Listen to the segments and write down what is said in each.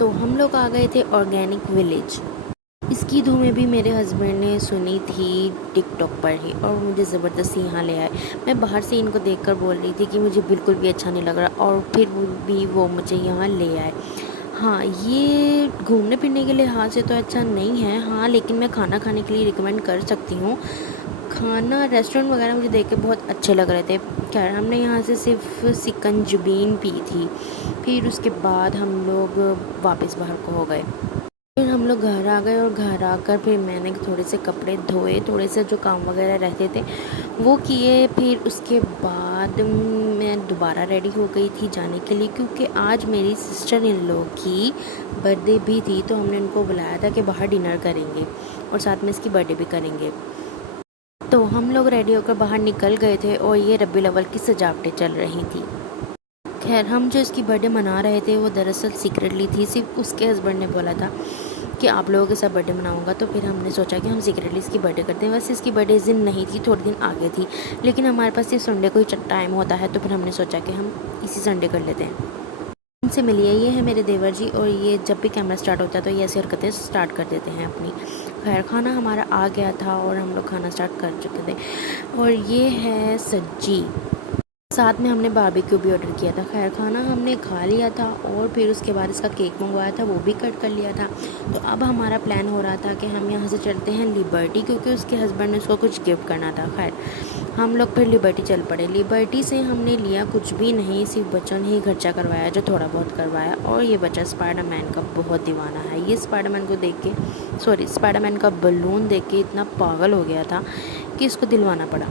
تو ہم لوگ آ گئے تھے آرگینک ولیج. اس کی دھومیں بھی میرے ہسبینڈ نے سنی تھی ٹک ٹاک پر ہی اور مجھے زبردستی یہاں لے آئے. میں باہر سے ان کو دیکھ کر بول رہی تھی کہ مجھے بالکل بھی اچھا نہیں لگ رہا اور پھر بھی وہ مجھے یہاں لے آئے. ہاں یہ گھومنے پھرنے کے لحاظ سے تو اچھا نہیں ہے، ہاں لیکن میں کھانا کھانے کے لیے ریکمینڈ کر سکتی ہوں. کھانا ریسٹورینٹ وغیرہ مجھے دیکھ کے بہت اچھے لگ رہے تھے. خیر ہم نے یہاں سے صرف سکنجبین پی تھی. پھر اس کے بعد ہم لوگ واپس باہر کو ہو گئے. پھر ہم لوگ گھر آ گئے اور گھر آ کر پھر میں نے تھوڑے سے کپڑے دھوئے، تھوڑے سے جو کام وغیرہ رہتے تھے وہ کیے. پھر اس کے بعد میں دوبارہ ریڈی ہو گئی تھی جانے کے لیے، کیونکہ آج میری سسٹر ان لوگ کی برتھ ڈے بھی تھی. تو ہم نے ان کو بلایا تھا کہ باہر ڈنر کریں گے اور ساتھ میں اس کی برتھ ڈے بھی کریں گے. تو ہم لوگ ریڈی ہو کر باہر نکل گئے تھے اور یہ ربیع الاول کی سجاوٹیں چل رہی تھیں. خیر ہم جو اس کی برتھ ڈے منا رہے تھے وہ دراصل سیکریٹلی تھی. صرف اس کے ہسبینڈ نے بولا تھا کہ آپ لوگوں کے ساتھ برتھ ڈے مناؤں گا. تو پھر ہم نے سوچا کہ ہم سیکریٹلی اس کی برتھ ڈے کرتے ہیں. ویسے اس کی برتھ ڈے اس دن نہیں تھی، تھوڑے دن آگے تھی، لیکن ہمارے پاس صرف سنڈے کو ہی ٹائم ہوتا ہے. تو پھر ہم نے سوچا کہ ہم اسی سنڈے کر لیتے ہیں. ان سے ملیے، یہ ہے میرے دیور جی، اور یہ جب بھی کیمرہ سٹارٹ ہوتا ہے تو یہ ایسی حرکتیں سٹارٹ کر دیتے ہیں اپنی. خیر کھانا ہمارا آ گیا تھا اور ہم لوگ کھانا سٹارٹ کر چکے تھے. اور یہ ہے سجی، ساتھ میں ہم نے باربیکیو بھی آرڈر کیا تھا. خیر کھانا ہم نے کھا لیا تھا اور پھر اس کے بعد اس کا کیک منگوایا تھا، وہ بھی کٹ کر لیا تھا. تو اب ہمارا پلان ہو رہا تھا کہ ہم یہاں سے چلتے ہیں لیبرٹی، کیونکہ اس کے ہسبینڈ نے اس کو کچھ گفٹ کرنا تھا. خیر ہم لوگ پھر لیبرٹی چل پڑے. لیبرٹی سے ہم نے لیا کچھ بھی نہیں، صرف بچوں نے ہی خرچہ کروایا جو تھوڑا بہت کروایا. اور یہ بچہ اسپائڈر مین کا بہت دیوانہ ہے. یہ اسپائڈر مین کو دیکھ کے اسپائڈر مین کا بلون دیکھ کے اتنا پاگل ہو گیا تھا کہ اس کو دلوانا پڑا.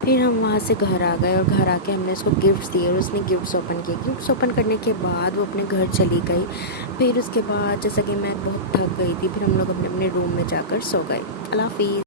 پھر ہم وہاں سے گھر آ گئے اور گھر آ کے ہم نے اس کو گفٹس دیے اور اس نے گفٹس اوپن کیے. گفٹس اوپن کرنے کے بعد وہ اپنے گھر چلی گئی. پھر اس کے بعد جیسا کہ میں بہت تھک گئی تھی، پھر ہم لوگ اپنے اپنے روم میں جا کر سو گئے. اللہ حافظ.